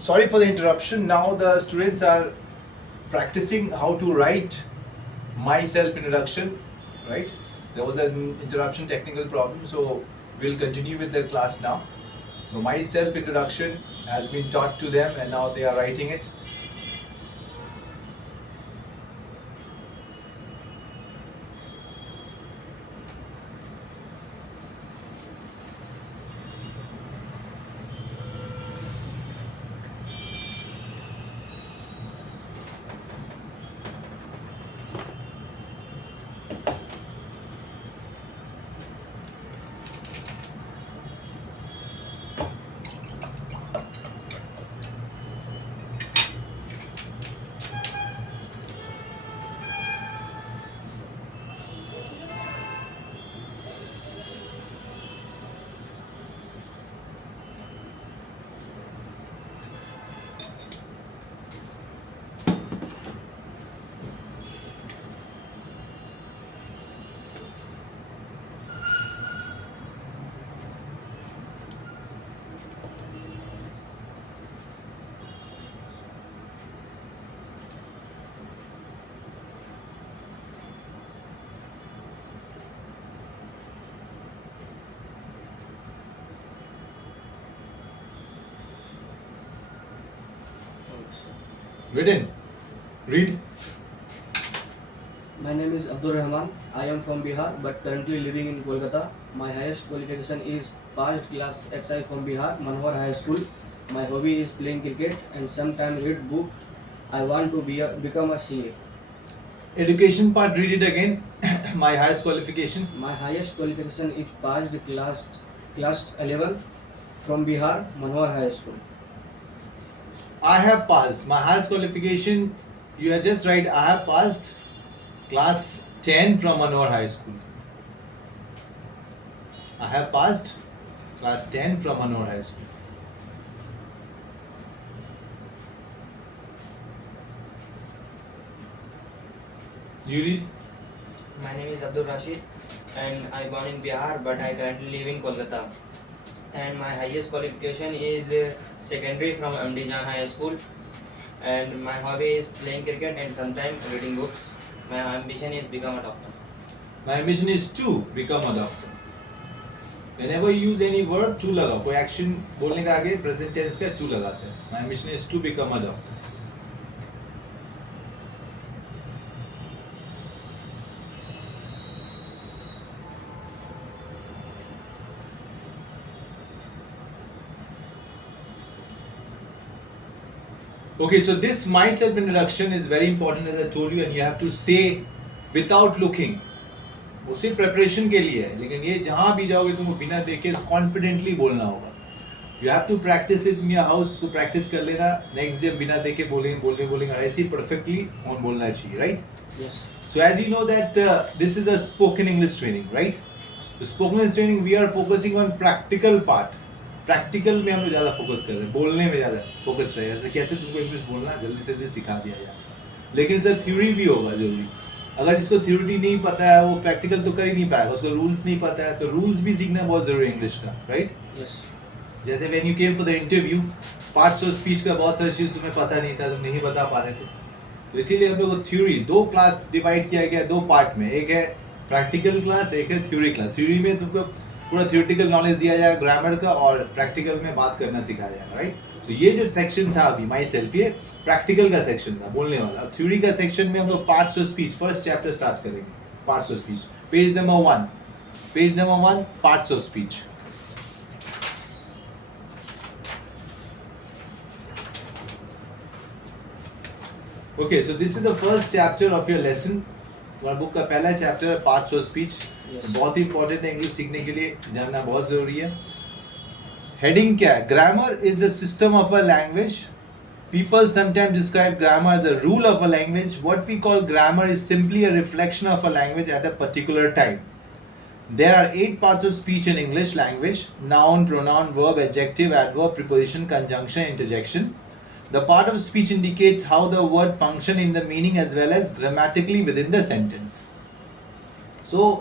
Sorry for the interruption. Now the students are practicing how to write my self introduction, right? There was an interruption technical problem, so we'll continue with the class now. So my self introduction has been taught to them and now they are writing it. Written. Read. My name is Abdul Rahman. I am from Bihar but currently living in Kolkata. My highest qualification is passed class XI from Bihar, Manohar High School. My hobby is playing cricket and sometimes read book. I want to become a CA. Education part, read it again. My highest qualification. My highest qualification is passed class 11 from Bihar, Manohar High School. I have passed. My highest qualification, you are just right. I have passed class 10 from Manohar High School. I have passed class 10 from Manohar High School. You read. My name is Abdul Rashid and I born in Bihar but I currently live in Kolkata. And my highest qualification is secondary from MD Jan High School. And my hobby is playing cricket and sometimes reading books. My ambition is become a doctor. My ambition is to become a doctor. Whenever you use any verb, to लगाओ. कोई action बोलने का आगे present tense का to लगाते हैं. My ambition is to become a doctor. Okay, so this my self introduction is very important as I told you, and you have to say without looking. वो सिर्फ प्रेपरेशन के लिए है, लेकिन ये जहाँ भी जाओगे तुमको बिना देखे कॉन्फिडेंटली बोलना होगा. You have to practice it in your house. तो प्रैक्टिस कर लेना. नेक्स्ट डे बिना देखे बोलेंगे और ऐसे ही परफेक्टली ऑन बोलना चाहिए, right? Yes. So as you know that this is a spoken English training, right? So spoken English training we are focusing on practical part. Practical में हम लोग ज़्यादा फोकस कर रहे हैं, बोलने में ज़्यादा फोकस रहेगा. जैसे कैसे तुमको इंग्लिश बोलना जल्दी से जल्दी सिखा दिया जाए, लेकिन इसका थ्योरी भी होगा जरूरी. अगर जिसको थ्योरी नहीं पता है वो प्रैक्टिकल तो कर ही नहीं पाएगा. उसको रूल्स नहीं पता है तो रूल्स भी सीखना बहुत जरूरी है इंग्लिश का, राइट? Yes. जैसे when you came for the interview, parts of speech का बहुत सारी चीज़ तुम्हें पता नहीं था, तुम नहीं बता पा रहे थे. तो इसीलिए हम लोग थ्योरी दो क्लास डिवाइड किया गया, दो पार्ट में. एक है प्रैक्टिकल क्लास, एक है थ्योरी क्लास. थ्योरी में तुमको पूरा थ्योरेटिकल नॉलेज दिया जाएगा ग्रामर का, और प्रैक्टिकल में बात करना सिखाया जाएगा, राइट? तो ये जो सेक्शन था अभी माई सेल्फ, ये प्रैक्टिकल का सेक्शन था, बोलने वाला. थ्योरी का सेक्शन में हम लोग parts of speech first chapter start करेंगे. Parts of speech, page number 1, parts of speech. Okay, so this is the first chapter of your lesson. तुम्हारा बुक का पहला चैप्टर है पार्ट्स ऑफ स्पीच. Yes. बहुत ही इंपॉर्टेंट है, इंग्लिश सीखने के लिए जानना बहुत जरूरी है. हेडिंग क्या है? Grammar is the system of a language. People sometimes describe grammar as a rule of a language. What we call grammar is simply a reflection of a language at a particular time. There are 8 parts of speech in English language: noun, pronoun, verb, adjective, adverb, preposition, conjunction, interjection. The part of speech indicates how the word function in the meaning as well as grammatically within the sentence. So,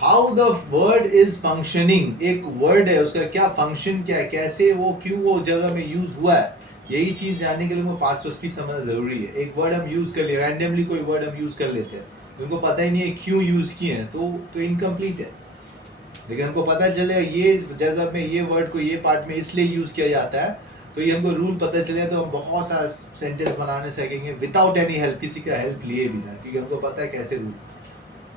how the word is functioning, एक word है उसका क्या function क्या है, कैसे वो क्यों वो जगह में use हुआ है, यही चीज जानने के लिए वो पार्ट्स ऑफ स्पीच समझना जरूरी है. एक वर्ड हम यूज कर लिए, रैंडमली कोई वर्ड हम यूज कर लेते हैं, उनको पता ही नहीं है क्यों यूज किए हैं, तो इनकम्प्लीट है. लेकिन हमको पता चले ये जगह में ये वर्ड को ये पार्ट में इसलिए यूज किया जाता है, तो ये हमको रूल पता चले तो हम बहुत सारा सेंटेंस बनाने सकेंगे विदाउट एनी हेल्प, किसी का हेल्प लिए बिना, क्योंकि हमको पता है कैसे रूल.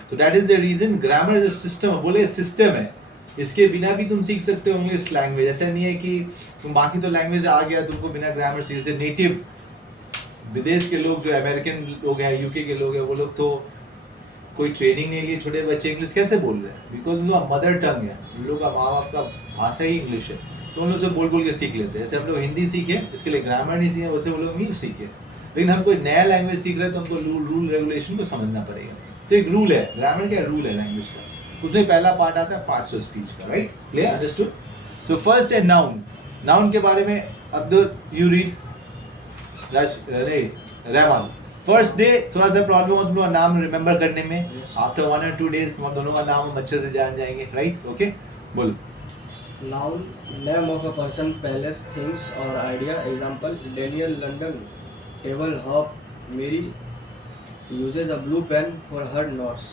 तो that is the reason grammar is a system. बोले सिस्टम है, इसके बिना भी तुम सीख सकते हो इंग्लिश लैंग्वेज. ऐसा नहीं है कि तुम बाकी तो लैंग्वेज आ गया तुमको बिना ग्रामर सीखे. जैसे नेटिव विदेश के लोग जो अमेरिकन लोग हैं, यूके के लोग हैं, वो लोग तो कोई ट्रेनिंग नहीं लिए, छोटे बच्चे इंग्लिश कैसे बोल रहे हैं, बिकॉज उनका मदर टंग है, उन लोग का माँ बाप का भाषा ही इंग्लिश है, तो उन लोग से बोल बोल के सीख लेते हैं. जैसे हम लोग हिंदी सीखे, इसके लिए ग्रामर नहीं सीखे, वैसे वो लोग इंग्लिश सीखे. लेकिन हम कोई नया लैंग्वेज सीख रहे हैं तो हमको रूल रेगुलेशन को समझना पड़ेगा. तो एक रूल है, ग्रामर क्या रूल है लैंग्वेज का. उसमें पहला पार्ट आता है पार्ट्स ऑफ स्पीच का. Right, clear, understood. So first है नाउन. नाउन के बारे में Abdul you read. Rahman, first day थोड़ा सा प्रॉब्लम हो तुम लोग नाम रिमेंबर करने में. Yes. आफ्टर 1 or 2 days तुम दोनों का नाम हम अच्छे से जान जाएंगे. राइट, ओके, बोलो. Noun, name of a person, place, things or idea. Example: Daniel, London. Table, hop. Mary uses a blue pen for her notes.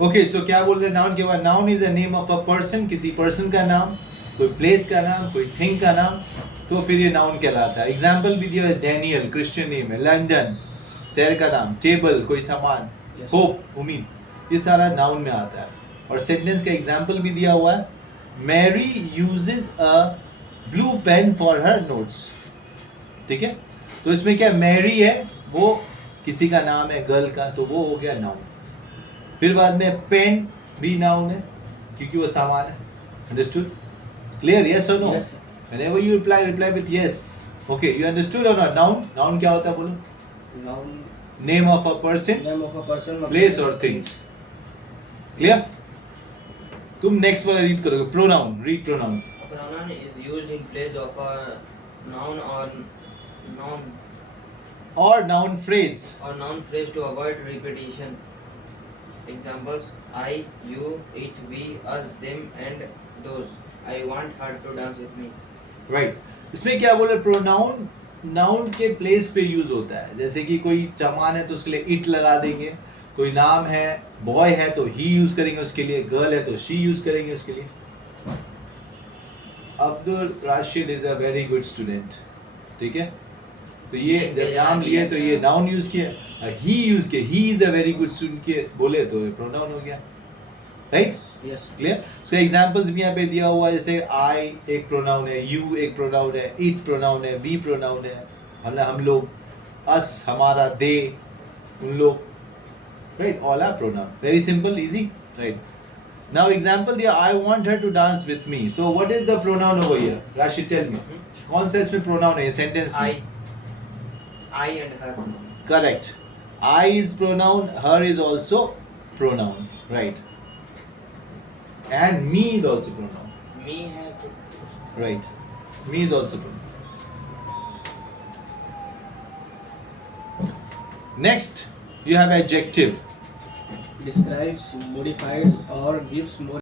Okay, so क्या बोल रहे हैं नाउन के बाद. Noun is a name of a person, किसी person का नाम, कोई प्लेस का नाम, कोई थिंग का नाम, तो फिर ये नाउन कहलाता है. एग्जाम्पल भी दिया है, डैनियल क्रिश्चियन नेम है, लंदन शहर का नाम, टेबल कोई सामान, Yes. होप उम्मीद, ये सारा नाउन में आता है. और सेंटेंस का एग्जाम्पल भी दिया हुआ है, Mary uses a blue pen for her notes. ठीक है, तो इसमें क्या मैरी है, वो किसी का नाम है, गर्ल का, तो वो हो गया नाउन. फिर बाद में पेन भी नाउन है क्योंकि वो सामान है. अंडरस्टूड, क्लियर, यस और no. Yes, sir. Whenever you reply with yes. Okay, you understood और नॉट. नाउन, नाउन क्या होता है बोलो. Noun, name of a person, name of a person, Place or things. Clear. तुम नेक्स्ट वाला read करोगे. Pronoun, read pronoun. A pronoun is used in place of a noun और noun phrase. noun phrase to avoid repetition. Examples: I, you, it, we, us, them, and those. I want her to dance with me. Right, इसमें क्या बोले, pronoun noun के प्लेस पे यूज होता है. जैसे कि कोई सामान है तो उसके लिए इट लगा देंगे, कोई नाम है, बॉय है तो ही यूज करेंगे उसके लिए, गर्ल है तो शी यूज करेंगे उसके लिए. अब्दुल Rashid is a very good student. ठीक है, तो ये जब नाम लिए तो ये नाउन यूज किया, ही यूज किया, he is a very good student के बोले तो ये प्रोनाउन हो गया. Right, Yes. क्लियर. उसका एग्जांपल्स भी यहाँ पे दिया हुआ है, जैसे आई एक प्रोनाउन है, यू एक प्रोनाउन है, इट प्रोनाउन है, वी प्रोनाउन है, हम लोग, अस हमारा, दे उन लोग. Right, all are pronoun. Very simple, easy. Right, now example दिया, I want her to dance with me. So what is the pronoun over here, Rashid tell me. कौन सा इसमें प्रोनाउन है सेंटेंस में? I and her. Correct. I is pronoun, her is also pronoun, right? And me is also pronoun, Me है तो right? Me is also pronoun. Next, you have adjective. Describes, modifies or gives more